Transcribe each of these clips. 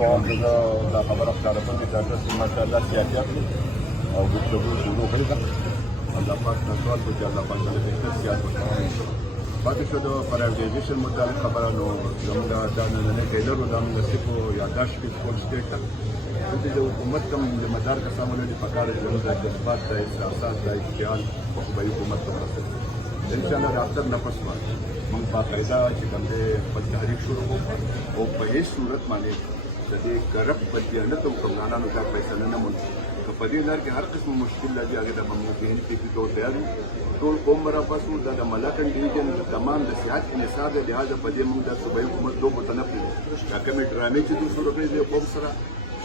دوام دا خبره ښکاره کوم چې ډاکټر صاحب ماشاءالله سیاحت او ګفتګو شروع کړې ده. الله پاک نه سوال کوي چې الله پاک له بهتر سیاحت وکړي. پاتې شو د پرایویټایزیشن متعلق خبره نو زموږ دا نننۍ ټیلر و دا موږ صرف یادداشت کې ټول سټیټ ته دلته د حکومت کوم ذمهدار کسان ولري پکار دي زموږ د جذبات د احساسات د اشتعال په صوبایي حکومت ته ورسوي. انشاءالله د اختر نفس باندې موږ باقاعده چې کوم دی خپل تحریک شروع کړو او په هیڅ صورت باندې د دې کرپټ بدیانت او حکمرانانو ته فیصله نه منو که په دې لار کې هر قسم مشکل راځي هغې ته به موږ انتفاعي طور تیار یو. ټول قوم به راپاسو دا د ملاکنډ ډویژن تمام د سیاحت انحصار د لحاظه په دې موږ د صوبایي حکومت لوبو ته نه پرېږدو. دا کومې ډرامې چې دوی شروع کړې دي قوم سره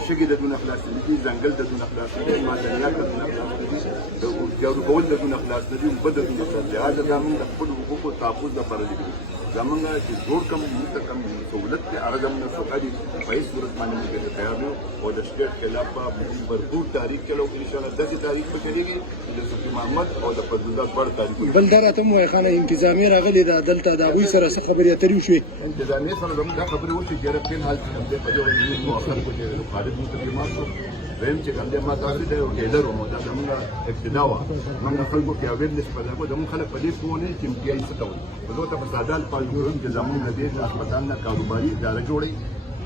شګې د دونه خلاص نه دي، ځنګل د دونه خلاص نه دي، معدنیات د دونه خلاص نه دي، د جارو کول د دونه خلاص نه دي، اوبه د دونه خلاص دي. لحاظه دا موږ د خپلو حقوقو تحفظ لپاره لیکلي زمونږ چې زور کم موږ ته کم سهولت دی هغه زمونږ څوکه دي په هېڅ صورت باندې موږ ته تیار یو او د سټیټ خلاف به بھرپور تحریک چلو انشاءالله داسې تحریک به چلېږي چې د صوفي محمد او د فضلالله دواړه تحریکونه. بل دا راته ووایه خانه انتظامیه راغلې ده دلته د هغوی سره څه خبرې اترې وشوې؟ انتظامیه سره زموږ دا خبرې وشوې چې یاره فی الحال چې کوم دی په دې ورځ مؤخر کو چې خالد موږ ته بیمار شو. دویم چې کوم دی ما تاسو ته یو ټیلر وم دا زموږ ابتدا وه موږ د خلکو کې اویرنس پیدا کړو. زموږ خلک په دې پوه نه دي چې امتیازي څه ته وایي. په دې ته په ساده الفاظ ووایم چې زموږ د دې هسپتال نه کاروباري اداره جوړوي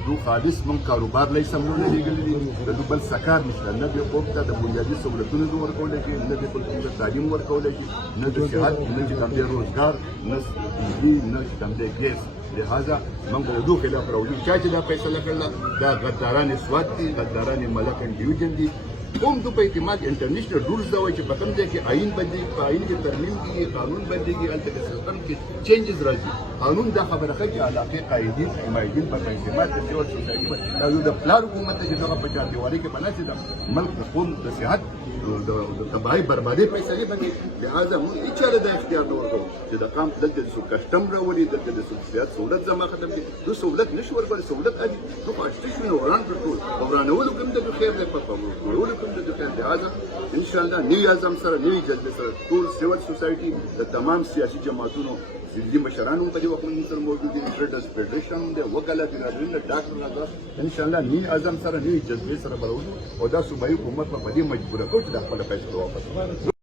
دو خالص موږ کاروبار لای سمون نه لیږلي دي د دو بل سکار نشته نه د خوب ته د بنیادي سهولتونو د ورکولی شي نه د کلتور تعلیم ورکولی شي نه د صحت نه چې کوم دی روزګار نه بجلي نه چې کوم دی ګیس. لہذا موږ د دو خلاف راوځو. چا چې دا فیصله کړله دا غداران سوات دي غداران ملاکنډ ډویژن دي. قوم تو په اعتماد انټرنیشنل رولز دا وایي چې په کوم ځای کې آئین بدلېږي په آئین کې ترمیم کېږي قانون بدلېږي هلته د سیستم کې چینجز راځي. قانون دا خبره ښه چې علاقې قایدین حمایدین په اعتماد د سیول سوسایټي دا یو د پلار حکومت ته چې دغه په چاردیوارۍ کې به ناستې ده ملک د قوم د صحت د تباهۍ بربادۍ فیصلې باندې. لہذا موږ هېچاله دا اختیار نه ورکوو چې د قام دلته د څوک کسټم راولي دلته د څوک صحت سهولت زما ختم کړي. دو سهولت نه شو ورکولی سهولت ادي دو خو اشته شو نو وران کړ ټول په ورانولو کې هم د دوی خیر دی په جوړولو کې هم د دوی خیر. لہذا انشاءالله نوي اعظم سره نوي جلسې سره ټول سیول سوسایټي د تمام سیاسي جماعتونو ضلعي مشران هم په دې وخت کې سره موجود دي ټریډرز فیډریشن د وکاله برادرین ډاکټر نظر انشاءالله نوي اعظم سره نوي جلسې سره به راوځو او دا صوبایي حکومت په دې مجبوره کړو چې د خپله فیصله واپس